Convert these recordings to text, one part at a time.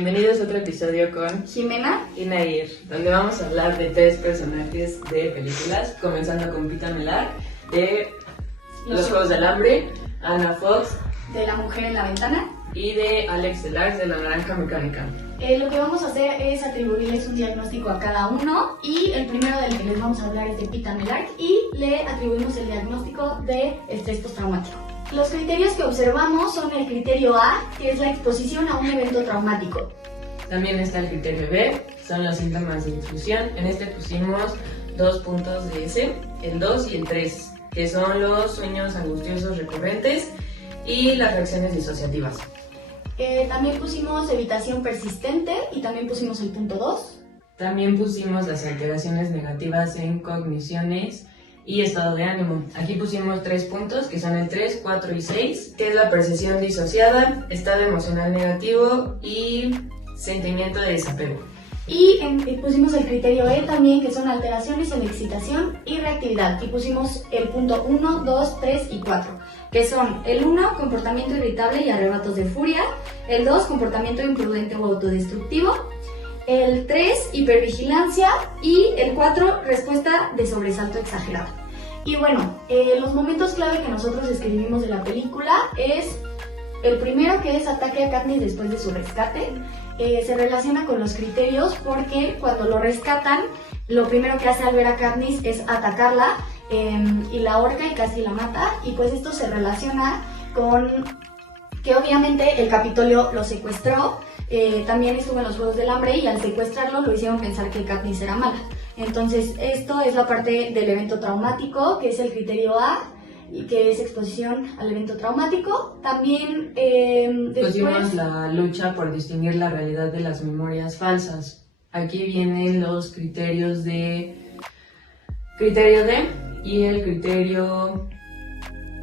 Bienvenidos a otro episodio con Jimena y Nair, donde vamos a hablar de 3 personajes de películas, comenzando con Pita Mellar de Los Juegos del Hambre, Anna Fox de La Mujer en la Ventana. y de Alex Delarge de La Naranja Mecánica. Lo que vamos a hacer es atribuirles un diagnóstico a cada uno y el primero del que les vamos a hablar es de Pita Mellar y le atribuimos el diagnóstico de estrés postraumático. Los criterios que observamos son el criterio A, que es la exposición a un evento traumático. También está el criterio B, son los síntomas de intrusión. En este pusimos 2 puntos de ese, el 2 y el 3, que son los sueños angustiosos recurrentes y las reacciones disociativas. También pusimos evitación persistente y también pusimos el punto 2. También pusimos las alteraciones negativas en cogniciones y estado de ánimo. Aquí pusimos 3 puntos, que son el 3, 4 y 6, que es la percepción disociada, estado emocional negativo y sentimiento de desapego. Y pusimos el criterio E también, que son alteraciones en excitación y reactividad. Y pusimos el punto 1, 2, 3 y 4, que son el 1, comportamiento irritable y arrebatos de furia, el 2, comportamiento imprudente o autodestructivo, el 3, hipervigilancia y el 4, respuesta de sobresalto exagerado. Y bueno, los momentos clave que nosotros escribimos de la película es el primero, que es ataque a Katniss después de su rescate. Se relaciona con los criterios porque cuando lo rescatan, lo primero que hace al ver a Katniss es atacarla y la ahorca y casi la mata. Y pues esto se relaciona con que obviamente el Capitolio lo secuestró, también estuvo en los Juegos del Hambre y al secuestrarlo lo hicieron pensar que Katniss era mala. Entonces esto es la parte del evento traumático, que es el criterio A, y que es exposición al evento traumático. También Pusimos la lucha por distinguir la realidad de las memorias falsas. Aquí vienen los criterios de criterio D y el criterio...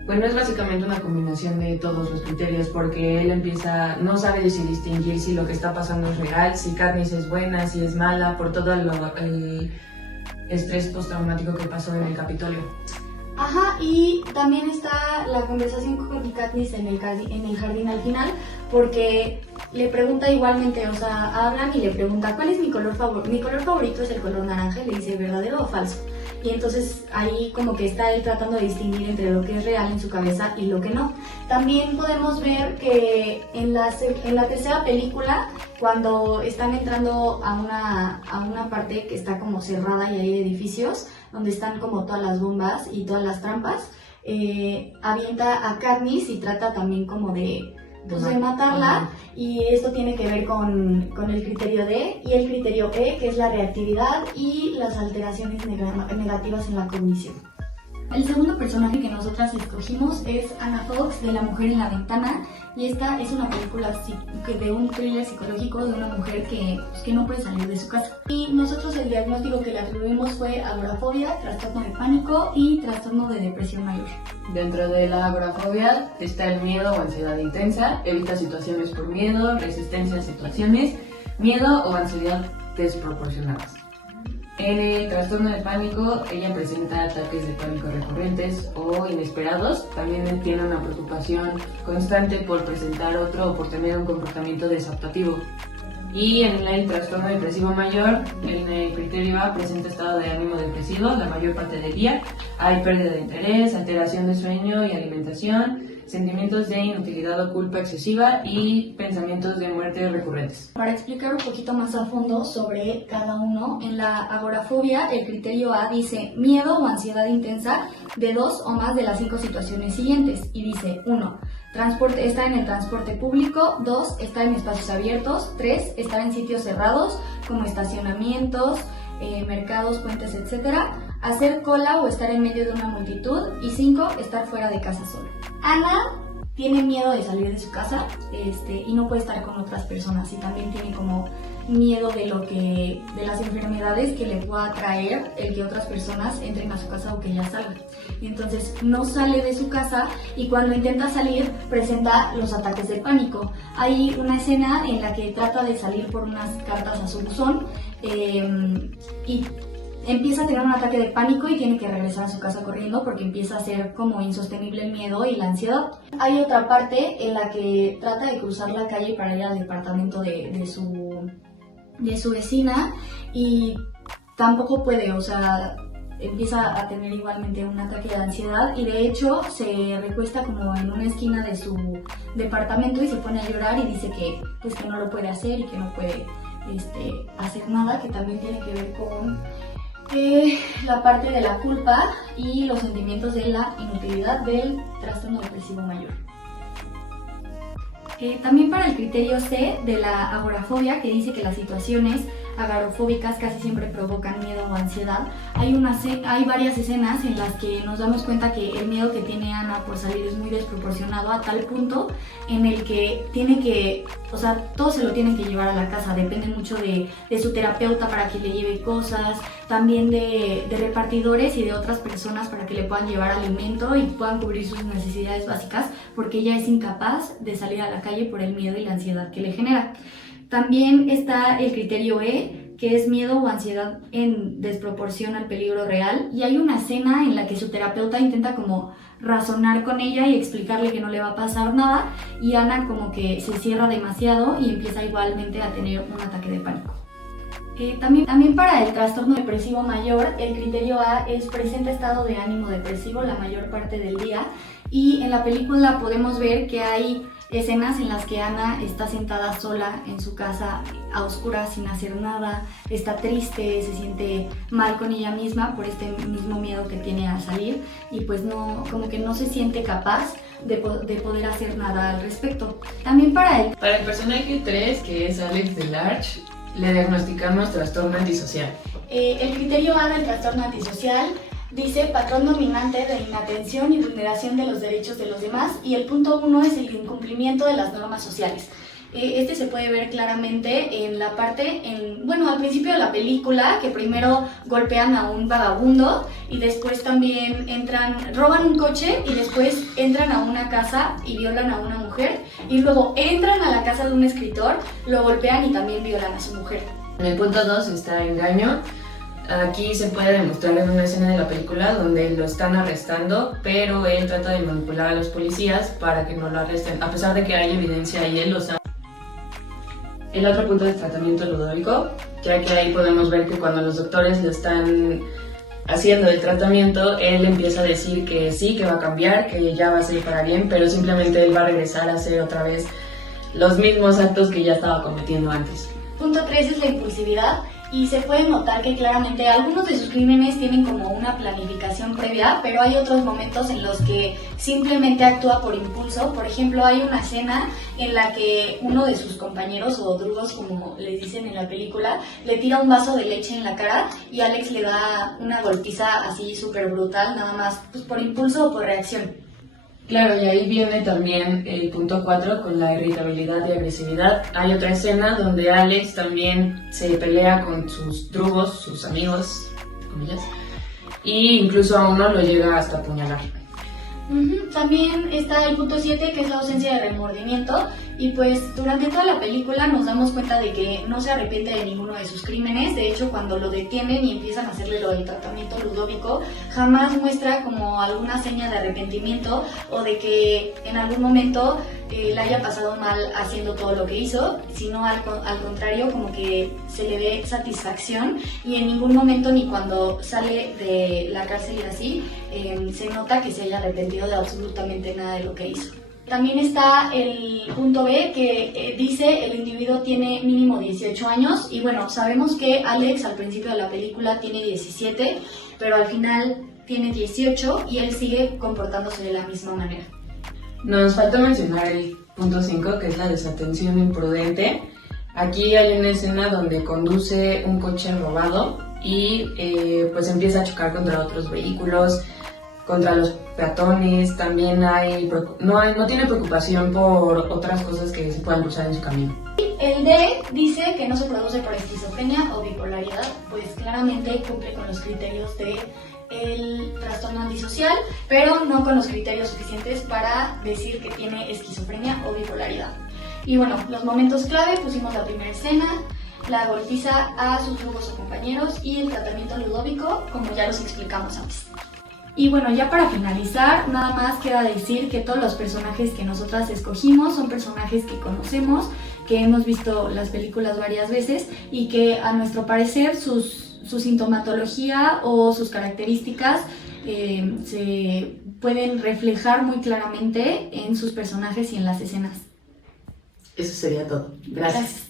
Bueno, es básicamente una combinación de todos los criterios, porque él no sabe si distinguir si lo que está pasando es real, si Katniss es buena, si es mala, por todo el estrés postraumático que pasó en el Capitolio. Ajá, y también está la conversación con Katniss en el jardín al final, porque le pregunta igualmente, o sea, hablan y le pregunta, ¿cuál es mi color favorito? Mi color favorito es el color naranja, y le dice, ¿verdadero o falso? Y entonces ahí como que está él tratando de distinguir entre lo que es real en su cabeza y lo que no. También podemos ver que en la tercera película, cuando están entrando a una parte que está como cerrada y hay edificios, donde están como todas las bombas y todas las trampas, avienta a Katniss y trata también como de matarla, y esto tiene que ver con el criterio D y el criterio E, que es la reactividad y las alteraciones negativas en la cognición. El segundo personaje que nosotras escogimos es Anna Fox de La Mujer en la Ventana, y esta es una película de un thriller psicológico de una mujer que no puede salir de su casa. Y nosotros el diagnóstico que le atribuimos fue agorafobia, trastorno de pánico y trastorno de depresión mayor. Dentro de la agorafobia está el miedo o ansiedad intensa, evita situaciones por miedo, resistencia a situaciones, miedo o ansiedad desproporcionadas. En el trastorno de pánico, ella presenta ataques de pánico recurrentes o inesperados. También tiene una preocupación constante por presentar otro o por tener un comportamiento desadaptativo. Y en el trastorno depresivo mayor, en el criterio A, presenta estado de ánimo depresivo la mayor parte del día. Hay pérdida de interés, alteración de sueño y alimentación, sentimientos de inutilidad o culpa excesiva y pensamientos de muerte recurrentes. Para explicar un poquito más a fondo sobre cada uno, en la agorafobia el criterio A dice miedo o ansiedad intensa de 2 o más de las 5 situaciones siguientes, y dice 1. Estar en el transporte público, 2. Estar en espacios abiertos, 3. Estar en sitios cerrados como estacionamientos, mercados, puentes, etc. Hacer cola o estar en medio de una multitud, y 5. Estar fuera de casa sola. Ana tiene miedo de salir de su casa y no puede estar con otras personas, y también tiene como miedo de las enfermedades que le pueda traer el que otras personas entren a su casa o que ella salga. Y entonces no sale de su casa, y cuando intenta salir presenta los ataques de pánico. Hay una escena en la que trata de salir por unas cartas a su buzón y empieza a tener un ataque de pánico y tiene que regresar a su casa corriendo porque empieza a ser como insostenible el miedo y la ansiedad. Hay otra parte en la que trata de cruzar la calle para ir al departamento de su vecina y tampoco puede, o sea, empieza a tener igualmente un ataque de ansiedad y de hecho se recuesta como en una esquina de su departamento y se pone a llorar y dice que pues que no lo puede hacer y que no puede hacer nada, que también tiene que ver con la parte de la culpa y los sentimientos de la inutilidad del trastorno depresivo mayor. También para el criterio C de la agorafobia, que dice que las situaciones agorafóbicas casi siempre provocan miedo o ansiedad, hay varias escenas en las que nos damos cuenta que el miedo que tiene Ana por salir es muy desproporcionado a tal punto en el que tiene que, o sea, todos se lo tienen que llevar a la casa, depende mucho de su terapeuta para que le lleve cosas, también de repartidores y de otras personas para que le puedan llevar alimento y puedan cubrir sus necesidades básicas, porque ella es incapaz de salir a la calle por el miedo y la ansiedad que le genera. También está el criterio E, que es miedo o ansiedad en desproporción al peligro real, y hay una escena en la que su terapeuta intenta como razonar con ella y explicarle que no le va a pasar nada, y Ana como que se cierra demasiado y empieza igualmente a tener un ataque de pánico. También para el trastorno depresivo mayor, el criterio A es presente estado de ánimo depresivo la mayor parte del día, y en la película podemos ver que hay escenas en las que Ana está sentada sola en su casa a oscuras sin hacer nada, está triste, se siente mal con ella misma por este mismo miedo que tiene a salir y pues no, como que no se siente capaz de poder hacer nada al respecto. También para el personaje 3, que es Alex Delarge, le diagnosticamos trastorno antisocial. El criterio A del trastorno antisocial dice patrón dominante de inatención y vulneración de los derechos de los demás, y el punto 1 es el incumplimiento de las normas sociales. Este se puede ver claramente en la parte, al principio de la película, que primero golpean a un vagabundo y después también roban un coche y después entran a una casa y violan a una mujer y luego entran a la casa de un escritor, lo golpean y también violan a su mujer. En el punto 2 está engaño. Aquí se puede demostrar en una escena de la película donde lo están arrestando, pero él trata de manipular a los policías para que no lo arresten, a pesar de que hay evidencia y él lo sabe. El otro punto es tratamiento ludórico, ya que ahí podemos ver que cuando los doctores lo están haciendo el tratamiento, él empieza a decir que sí, que va a cambiar, que ya va a ser para bien, pero simplemente él va a regresar a hacer otra vez los mismos actos que ya estaba cometiendo antes. Punto 3 es la impulsividad. Y se puede notar que claramente algunos de sus crímenes tienen como una planificación previa, pero hay otros momentos en los que simplemente actúa por impulso. Por ejemplo, hay una escena en la que uno de sus compañeros, o drugos como les dicen en la película, le tira un vaso de leche en la cara y Alex le da una golpiza así súper brutal, nada más pues por impulso o por reacción. Claro, y ahí viene también el punto 4 con la irritabilidad y agresividad. Hay otra escena donde Alex también se pelea con sus drugos, sus amigos, comillas, y incluso a uno lo llega hasta apuñalar. También está el punto 7, que es la ausencia de remordimiento, y pues durante toda la película nos damos cuenta de que no se arrepiente de ninguno de sus crímenes. De hecho, cuando lo detienen y empiezan a hacerle lo del tratamiento ludórico, jamás muestra como alguna seña de arrepentimiento o de que en algún momento le haya pasado mal haciendo todo lo que hizo, sino al contrario, como que se le ve satisfacción, y en ningún momento, ni cuando sale de la cárcel y así, se nota que se haya arrepentido de absolutamente nada de lo que hizo. También está el punto B, que dice el individuo tiene mínimo 18 años, y bueno, sabemos que Alex al principio de la película tiene 17, pero al final tiene 18 y él sigue comportándose de la misma manera. Nos falta mencionar el punto 5, que es la desatención imprudente. Aquí hay una escena donde conduce un coche robado y pues empieza a chocar contra otros vehículos, contra los peatones. También no tiene preocupación por otras cosas que se puedan cruzar en su camino. El D dice que no se produce por esquizofrenia o bipolaridad, pues claramente cumple con los criterios de el trastorno antisocial, pero no con los criterios suficientes para decir que tiene esquizofrenia o bipolaridad. Y bueno, los momentos clave, pusimos la primera escena, la golpiza a sus grupos o compañeros y el tratamiento ludópico, como ya los explicamos antes. Y bueno, ya para finalizar, nada más queda decir que todos los personajes que nosotras escogimos son personajes que conocemos, que hemos visto las películas varias veces y que a nuestro parecer su sintomatología o sus características se pueden reflejar muy claramente en sus personajes y en las escenas. Eso sería todo. Gracias.